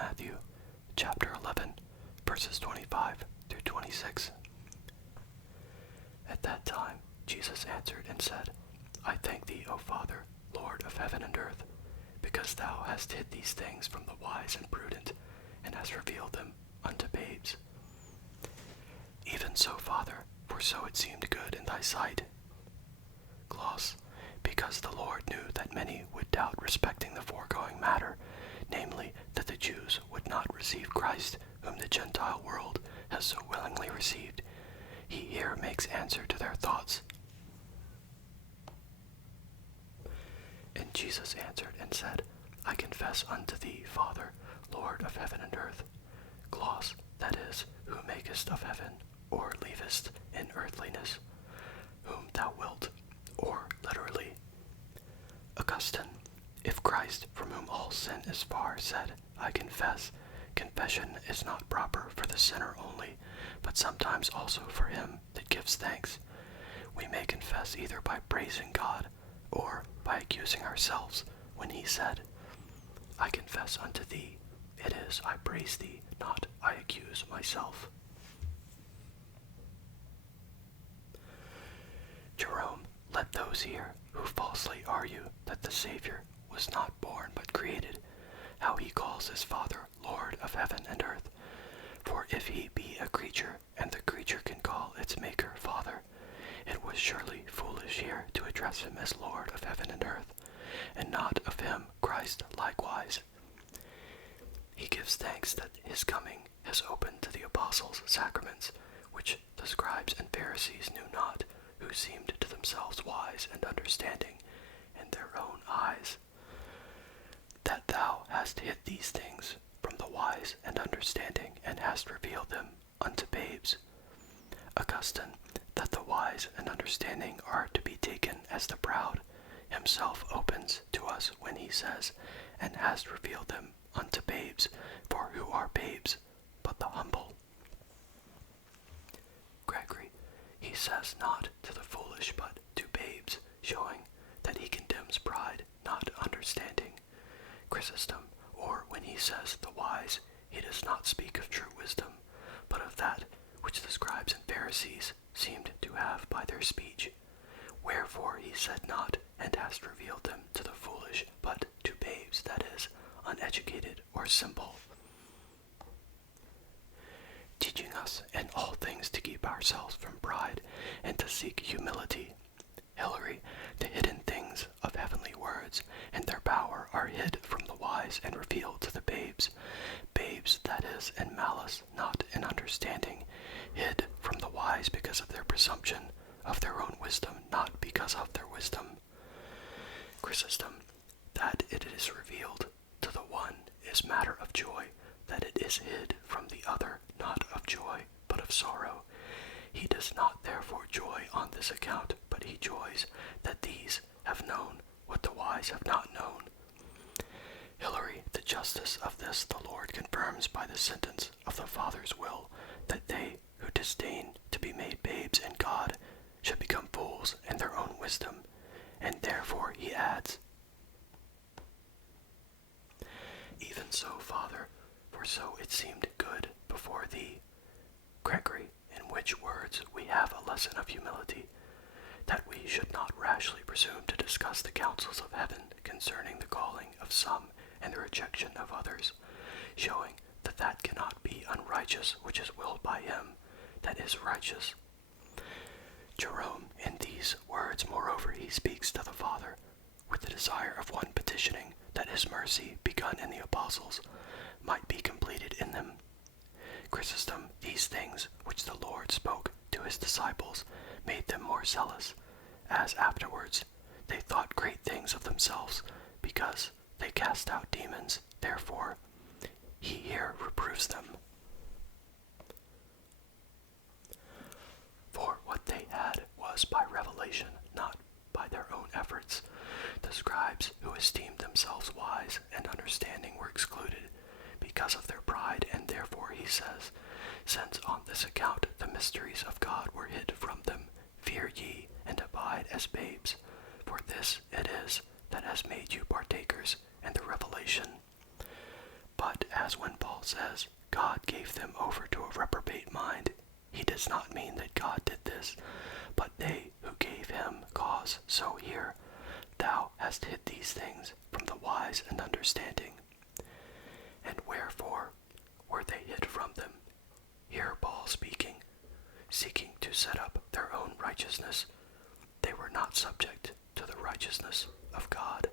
Matthew chapter 11, verses 25 through 26. At that time, Jesus answered and said, I thank thee, O Father, Lord of heaven and earth, because thou hast hid these things from the wise and prudent, and hast revealed them unto babes. Even so, Father, for so it seemed good in thy sight. Gloss, because the Lord knew that many would doubt respecting the foregoing matter, namely, that the Jews would not receive Christ, whom the Gentile world has so willingly received. He here makes answer to their thoughts. And Jesus answered and said, I confess unto thee, Father, Lord of heaven and earth. Gloss, that is, who makest of heaven, or leavest in earthliness, whom thou wilt, or literally. Augustine, if Christ, from whom all sin is far, said, I confess, confession is not proper for the sinner only, but sometimes also for him that gives thanks. We may confess either by praising God, or by accusing ourselves, when he said, I confess unto thee, it is I praise thee, not I accuse myself. Jerome, let those hear who falsely argue that the Savior was not born but created, how he calls his Father Lord of heaven and earth. For if he be a creature, and the creature can call its Maker Father, it was surely foolish here to address him as Lord of heaven and earth, and not of him Christ likewise. He gives thanks that his coming has opened to the apostles sacraments, which the scribes and Pharisees knew not, who seemed to themselves wise and understanding in their own eyes. That thou hast hid these things from the wise and understanding, and hast revealed them unto babes. Augustine, that the wise and understanding are to be taken as the proud, himself opens to us when he says, and hast revealed them unto babes, for who are babes but the humble? Gregory, he says not to the foolish but to babes, showing that he condemns pride, not understanding. Chrysostom, or when he says the wise, he does not speak of true wisdom, but of that which the scribes and Pharisees seemed to have by their speech. Wherefore he said not, and hast revealed them to the foolish, but to babes, that is, uneducated or simple. Teaching us in all things to keep ourselves from pride, and to seek humility. Hilary, the hidden things of heavenly words, and their power are hid from the wise and revealed to the babes. Babes, that is, in malice, not in understanding, hid from the wise because of their presumption, of their own wisdom, not because of their wisdom. Chrysostom, that it is revealed to the one is matter of joy, that it is hid from the other, not of joy, but of sorrow. He does not therefore joy on this account, but he joys that these have known what the wise have not known. Hilary, the justice of this the Lord confirms by the sentence of the Father's will, that they who disdain to be made babes in God should become fools in their own wisdom. And therefore he adds, even so, Father, for so it seemed good before thee. Gregory, in which words we have a lesson of humility, that we should not rashly presume to discuss the counsels of heaven concerning the calling of some and the rejection of others, showing that that cannot be unrighteous which is willed by him that is righteous. Jerome, in these words, moreover, he speaks to the Father, with the desire of one petitioning that his mercy, begun in the apostles, might be completed in them. Chrysostom, these things which the Lord spoke to his disciples made them more zealous, as afterwards they thought great things of themselves, because they cast out demons. Therefore he here reproves them. For what they had was by revelation, not by their own efforts. The scribes, who esteemed themselves wise and understanding, were excluded because of their pride, and therefore he says, since on this account the mysteries of God were hid from them, fear ye, and abide as babes. For this it is that has made you partakers in the revelation. But as as when Paul says, God gave them over to a reprobate mind, he does not mean that God did this, but they who gave him cause so hear, thou hast hid these things from the wise and understanding. And wherefore were they hid from them? Here Paul speaking, seeking to set up their own righteousness. They were not subject to the righteousness of God.